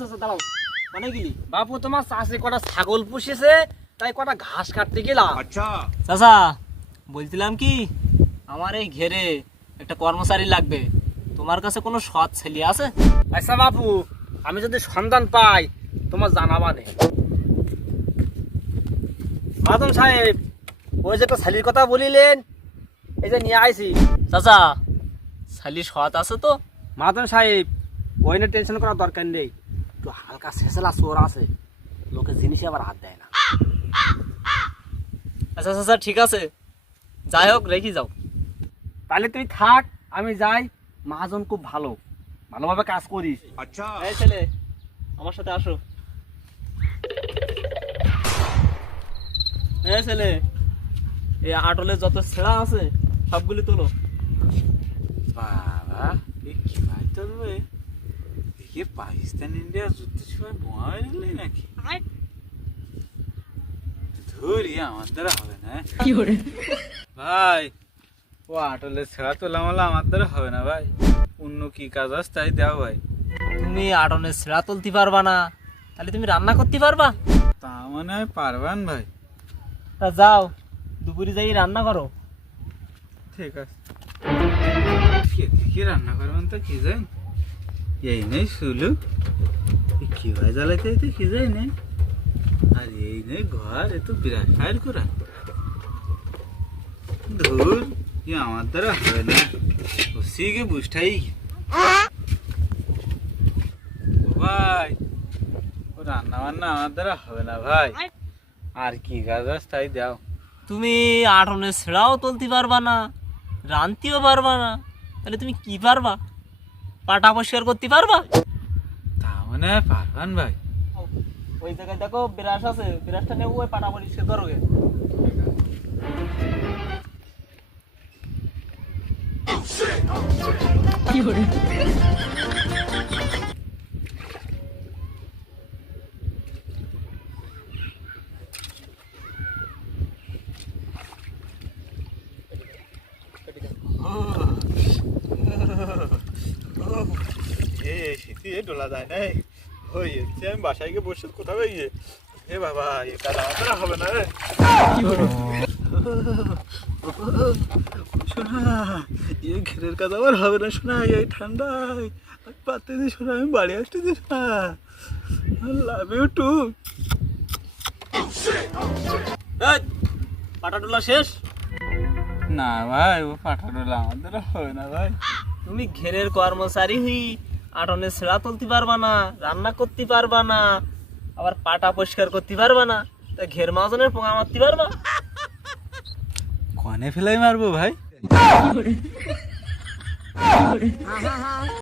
চাচা দাঁড়াও মানে গেলি বাপু তোমার চাষে কটা ছাগল পুষেছে তাই কটা ঘাস কাটতে গেলাম। আচ্ছা চাচা বলছিলাম কি আমার এই ঘেরে একটা কর্মচারী লাগবে, তোমার কাছে কোনো সৎ ছেলে আছে? আচ্ছা বাপু আমি যদি সন্ধান পাই তোমার জানাবা নেই। মাদন সাহেব ওই যে একটা ছেলের কথা বলিলেন এই যে নিয়ে আইছি। চাচা ছেলে সৎ আছে তো? মাদন সাহেব ওই নিয়ে টেনশন করার দরকার নেই, একটু হালকা ছেঁচলা চোর আছে, লোকে জিনিসে আবার হাত দেয় না। আচ্ছা আচ্ছা ঠিক আছে, যাই হোক রেখে যাও। তাহলে তুই থাক আমি যাই, মহাজন খুব ভালো, ভালোভাবে কাজ করিস। আচ্ছা এই ছেলে আমার সাথে আসো। এই ছেলে এই আটলে যত ছেঁড়া আছে সবগুলি তোলো। বাবা কি ভাই তোর দেখে পাকিস্তান ইন্ডিয়া যুদ্ধের সময় বোমা মেরে নাকি ধরি আমার দ্বারা হবে না ভাই। ও আটলে ছেঁড়া তোলা মালা আমার দ্বারা হবে না ভাই, অন্য কি কাজ আছে তাই দাও ভাই। তুমি আটনে ছেঁড়া তুলতে পারবা না, তাহলে তুমি রান্না করতে পারবা? তা মানে আমি পারবান ভাই। তা যাও দুপুরে যাই রান্না করো। ঠিক আছে কি রান্না করবেন তো কি যাই এই নেই শুলু কি ভাই জ্বালাইতে কি যাই নেই, আর এই নেই ঘর এ তো বিরাট ফায়ার করা ধুর আমার দ্বারা হবে না, ওসিকে বুঝটাই ভাই ও রান্না বান্না আমার দ্বারা হবে না ভাই, আর কি কাজ আছে তাই দাও। তুমি আটনে ছেঁড়াও তুলতে পারবা না, রানতেও পারবা না, তাহলে তুমি কি পারবা? পাটা পরিষ্কার করতে পারবা? তা মানে পারবান ভাই। ওই জায়গায় দেখো বিরাস আছে, বিরাসটা নেবো ওই পাটা পরিষ্কার করো। কি করে ডোলা যায় নাই ওই আমি বাসায় গিয়ে বসে কোথাও গিয়ে এ বাবা এ কাজ আমার হবে না শোনা, এই ঘেরের কাজ আমার হবে না শোনা, এই ঠান্ডায় পাতে দিই শোনা, আমি বাড়ি আসতে দিস না, লাভ ইউ টু। পাটা টোলা শেষ? না ভাই ও পাঠা ডোলা আমার দ্বারা হবে না ভাই। তুমি ঘেরের কর্মচারী হই আটনে ছেঁড়া তুলতে পারবা না, রান্না করতে পারবা না, আবার পাটা পরিষ্কার করতে পারবা না, তা ঘের মাজনের পোঙা মারতে পারবা? কনে ফেলাই মারবো ভাই।